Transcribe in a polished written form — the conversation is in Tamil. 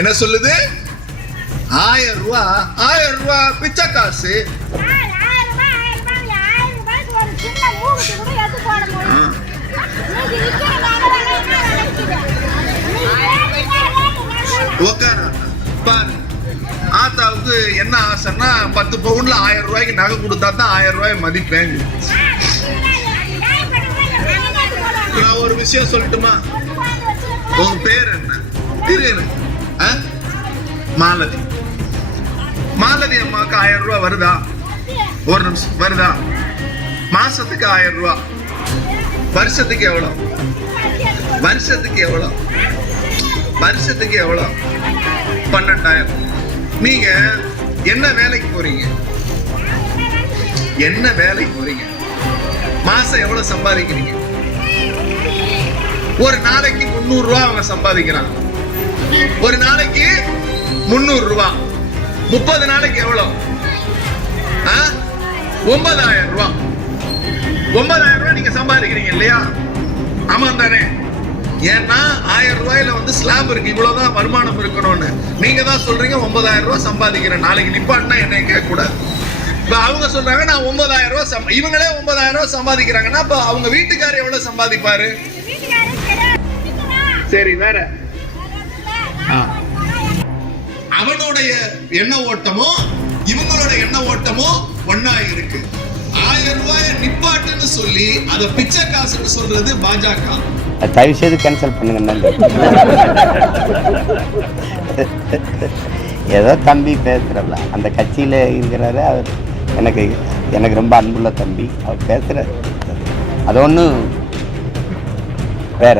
என்ன சொல்லுது? 1000 ரூபாய் பிச்சை காசு. பாரு, ஆத்தாவுக்கு என்ன ஆசைன்னா 10 பவுன்ல 1000 ரூபாய்க்கு நகை கொடுத்தா தான் 1000 ரூபாய் மதிப்பேங்க. நான் ஒரு விஷயம் சொல்லட்டுமா? உங்க பேர் என்ன? திரு மாலதி. மாலதி அம்மாவுக்கு 1000 ரூபாய் வருதா? ஒரு நிமிஷம், வருதா? மாசத்துக்கு 1000 ரூபாய். வருஷத்துக்கு எவ்வளவு? வருஷத்துக்கு எவ்வளவு? வருஷத்துக்கு எவ்வளவு? 12,000. நீங்க என்ன வேலைக்கு போறீங்க? என்ன வேலைக்கு போறீங்க? மாசம் எவ்வளவு சம்பாதிக்கிறீங்க? ஒரு நாளைக்கு 300 ரூபாய் அவங்க சம்பாதிக்கிறாங்க. ஒரு நாளைக்கு 300 ரூபாய். 30 நாளைக்கு எவ்வளவு? 9,000 ரூபாய். 9,000 ரூபாய் நீங்க சம்பாதிக்கிறீங்க இல்லையா? ஆமா தானே? ஏன்னா 1000 ரூபாயில வந்து ஸ்லாப் இருக்கு, இவ்வளவுதான் வருமானம் இருக்கணும்னு. நீங்க தான் சொல்றீங்க 9,000 ரூபாய் சம்பாதிக்கிறேன். நாளைக்கு நிப்பாட்டினா என்ன கேட்க கூடாது. இப்ப அவங்க சொல்றாங்க நான் 9,000 ரூபாய் இவங்களே 9,000 ரூபாய் சம்பாதிக்கிறாங்கன்னா அப்ப அவங்க வீட்டுக்காரர் எவ்வளவு சம்பாதிப்பாரு? சரி, வேற அவனுடைய எண்ண ஓட்டமோ இவங்களோட எண்ண ஓட்டமோ ஒன்னா இருக்கு. 1000 ரூபாய நிப்பாட்டுன்னு சொல்லி அதை பிச்சை காசுன்னு சொல்றது பாஜக. தயவு செய்து கேன்சல் பண்ணுங்க. ஏதோ தம்பி பேசுறல அந்த கட்சியில இருக்கிறாரு அவர். எனக்கு ரொம்ப அன்புள்ள தம்பி. அவர் பேசுற அது ஒன்றும் வேற.